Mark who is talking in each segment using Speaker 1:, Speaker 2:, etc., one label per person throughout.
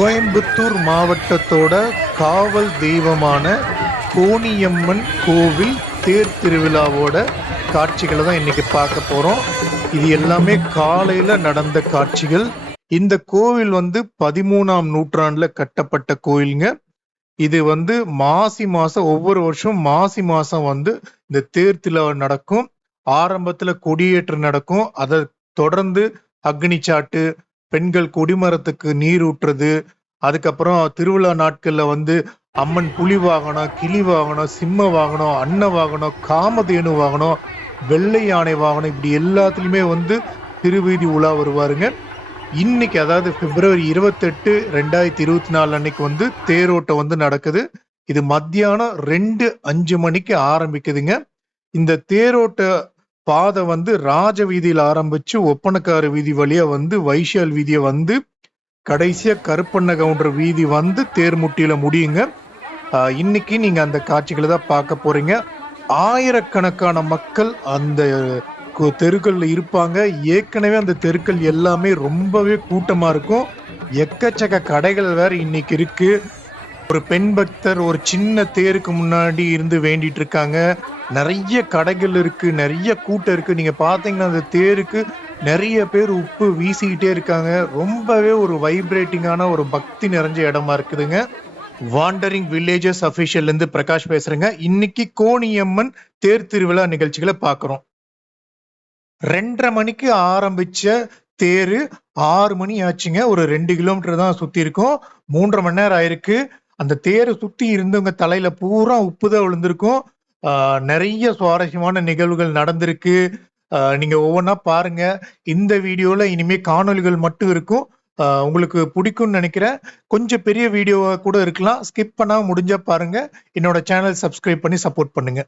Speaker 1: கோயம்புத்தூர் மாவட்டத்தோட காவல் தெய்வமான கோணியம்மன் கோவில் தேர் திருவிழாவோட காட்சிகளை தான் இன்னைக்கு பார்க்க போறோம். இது எல்லாமே காலையில நடந்த காட்சிகள். இந்த கோவில் வந்து பதிமூணாம் நூற்றாண்டுல கட்டப்பட்ட கோயிலுங்க. இது வந்து மாசி மாசம் ஒவ்வொரு வருஷம் மாசி மாசம் வந்து இந்த தேர் திருவிழா நடக்கும். ஆரம்பத்துல கொடியேற்றம் நடக்கும். அதை தொடர்ந்து அக்னி சாட்டு பெண்கள் கொடிமரத்துக்கு நீர் ஊற்றுறது அதுக்கப்புறம் திருவிழா நாட்கள்ல வந்து அம்மன் புலி வாகனம் கிளி வாகனம் சிம்ம வாகனம் அன்ன வாகனம் காமதேனு வாகனம் வெள்ளை யானை வாகனம் இப்படி எல்லாத்துலேயுமே வந்து திருவீதி உலா வருவாருங்க. இன்னைக்கு அதாவது பிப்ரவரி இருபத்தெட்டு ரெண்டாயிரத்தி இருபத்தி நாலு அன்னைக்கு வந்து தேரோட்டம் வந்து நடக்குது. இது மத்தியானம் ரெண்டு அஞ்சு மணிக்கு ஆரம்பிக்குதுங்க. இந்த தேரோட்ட பாதை வந்து ராஜ வீதியில ஆரம்பிச்சு ஒப்பனக்கார வீதி வழியா வந்து வைஷால் வீதியை வந்து கடைசியா கருப்பண்ண கவுண்டர் வீதி வந்து தேர்முட்டியில முடியுங்க. இன்னைக்கு நீங்க அந்த காட்சிகளை தான் பார்க்க போறீங்க. ஆயிரக்கணக்கான மக்கள் அந்த கு- தெருக்கள்ல இருப்பாங்க. ஏற்கனவே அந்த தெருக்கள் எல்லாமே ரொம்பவே கூட்டமா இருக்கும். எக்கச்சக்க கடைகள் வேற இன்னைக்கு இருக்கு. ஒரு பெண் பக்தர் ஒரு சின்ன தேருக்கு முன்னாடி இருந்து வேண்டிட்டு இருக்காங்க. நிறைய கடைகள் இருக்கு நிறைய கூட்டம் இருக்கு. நீங்க பாத்தீங்கன்னா அந்த தேருக்கு நிறைய பேர் உப்பு வீசிக்கிட்டே இருக்காங்க. ரொம்பவே ஒரு வைப்ரேட்டிங்கான ஒரு பக்தி நிறைஞ்ச இடமா இருக்குதுங்க. வாண்டரிங் வில்லேஜஸ் அஃபிஷியல் இருந்து பிரகாஷ் பேசுறேங்க. இன்னைக்கு கோணியம்மன் தேர் திருவிழா நிகழ்ச்சிகளை பார்க்குறோம். ரெண்டரை மணிக்கு ஆரம்பிச்ச தேரு ஆறு மணி ஆச்சுங்க. ஒரு ரெண்டு கிலோமீட்டர் தான் சுத்தி இருக்கும். மூன்றரை மணி நேரம் ஆயிருக்கு. அந்த தேரை சுத்தி இருந்தவங்க தலையில பூரா உப்பு தான் விழுந்திருக்கும். நிறைய சுவாரஸ்யமான நிகழ்வுகள் நடந்திருக்கு. நீங்க ஒவ்வொன்றா பாருங்க. இந்த வீடியோல இனிமே காணொலிகள் மட்டும் இருக்கும். உங்களுக்கு பிடிக்கும்னு நினைக்கிறேன். கொஞ்சம் பெரிய வீடியோவாக கூட இருக்கலாம். ஸ்கிப் பண்ணால் முடிஞ்சா பாருங்க. என்னோட சேனல் சப்ஸ்கிரைப் பண்ணி சப்போர்ட் பண்ணுங்க.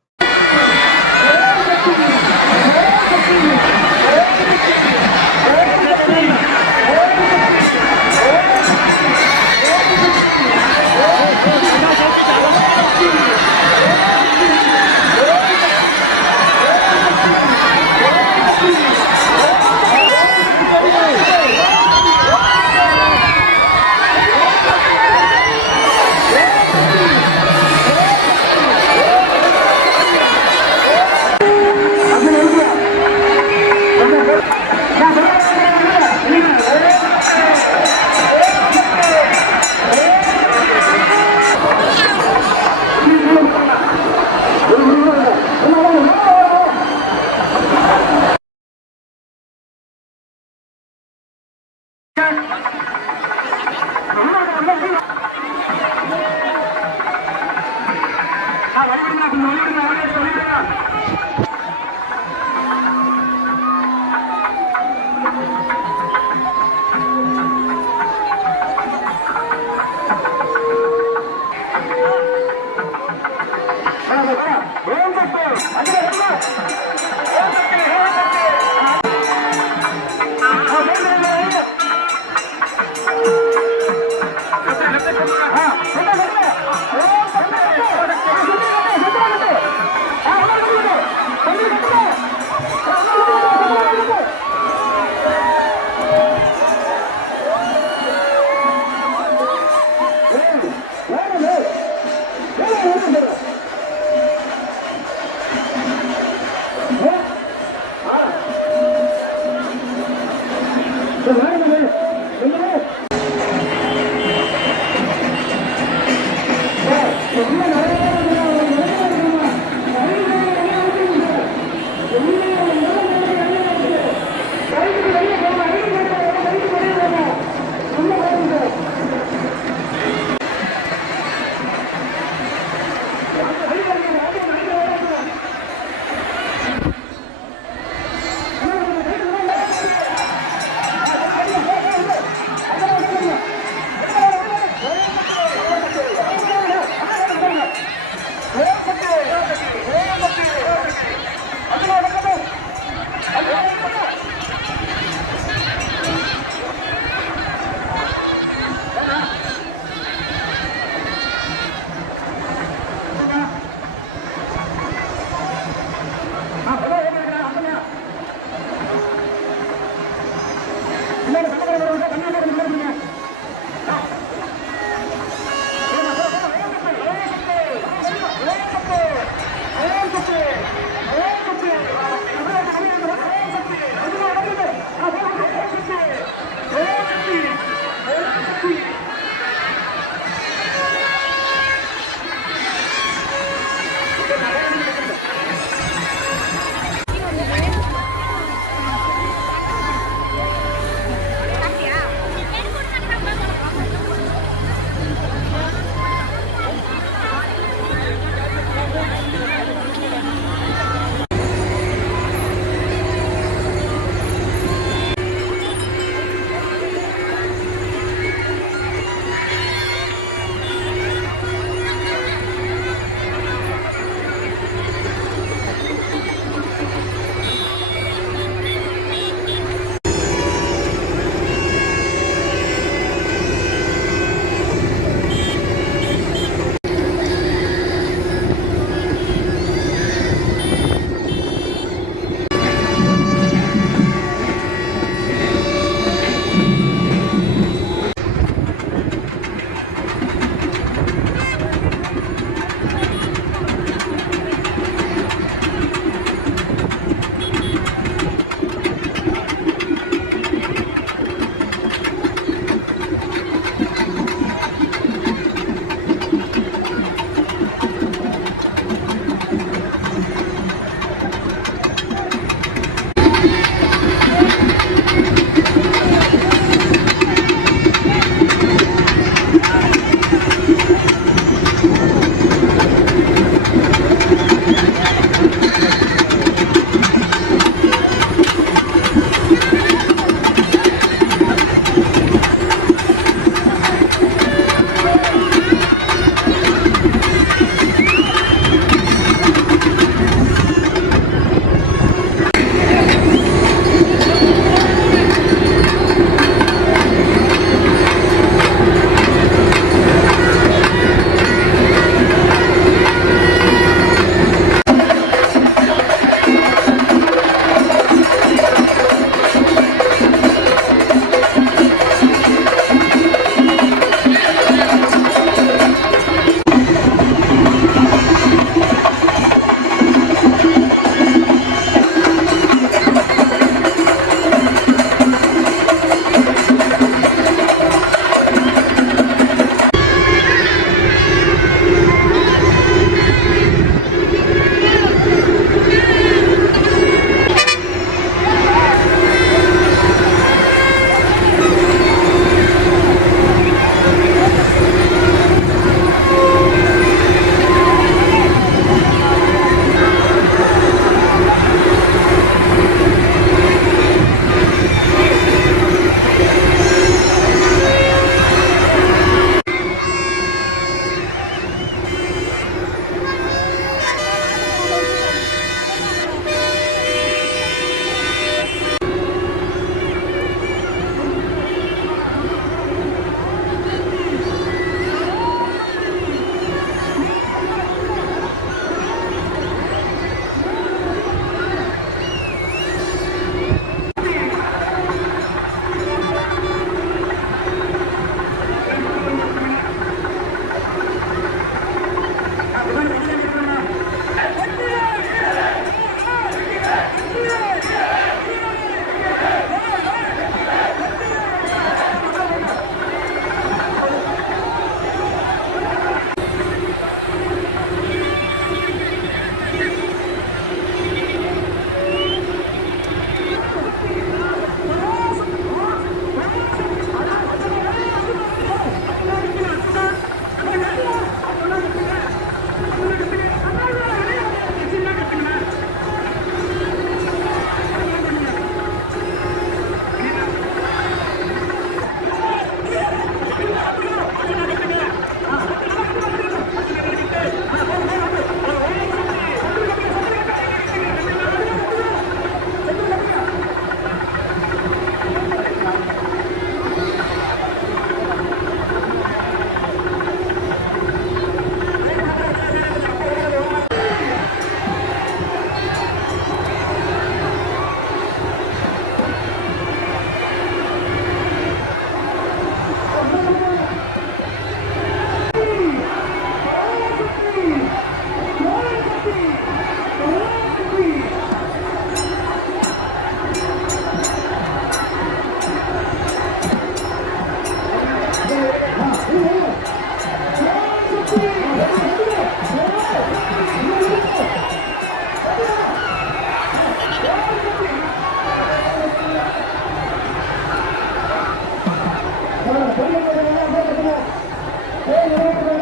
Speaker 2: ஏய்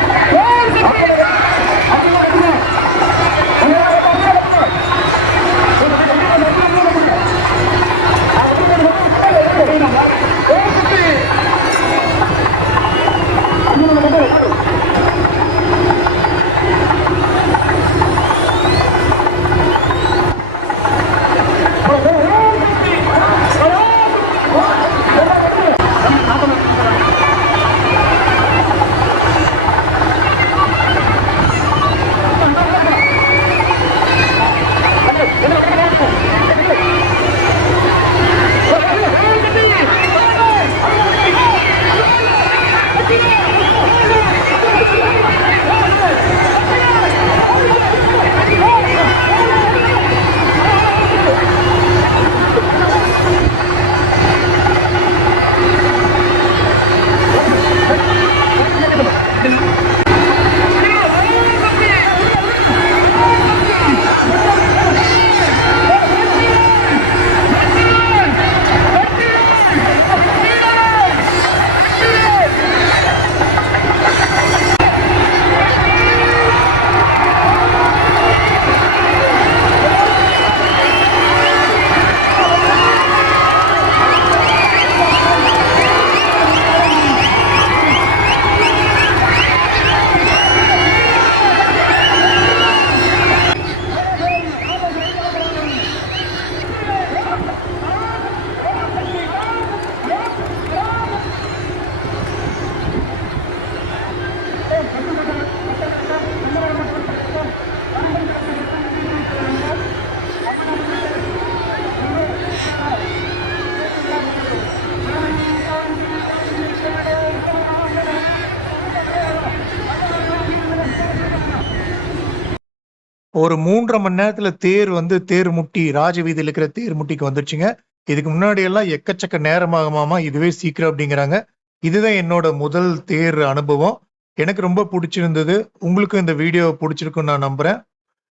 Speaker 1: ஒரு மூன்றரை மணி நேரத்துல தேர் வந்து தேர் முட்டி ராஜவீதியில் இருக்கிற தேர் முட்டிக்கு வந்துருச்சுங்க. இதுக்கு முன்னாடி எல்லாம் எக்கச்சக்க நேரமாகுமாமா இதுவே சீக்கிரம் அப்படிங்கிறாங்க. இதுதான் என்னோட முதல் தேர் அனுபவம். எனக்கு ரொம்ப பிடிச்சிருந்தது. உங்களுக்கும் இந்த வீடியோ பிடிச்சிருக்குன்னு நான் நம்புறேன்.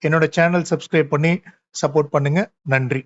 Speaker 1: என்னோட சேனல் சப்ஸ்கிரைப் பண்ணி சப்போர்ட் பண்ணுங்க. நன்றி.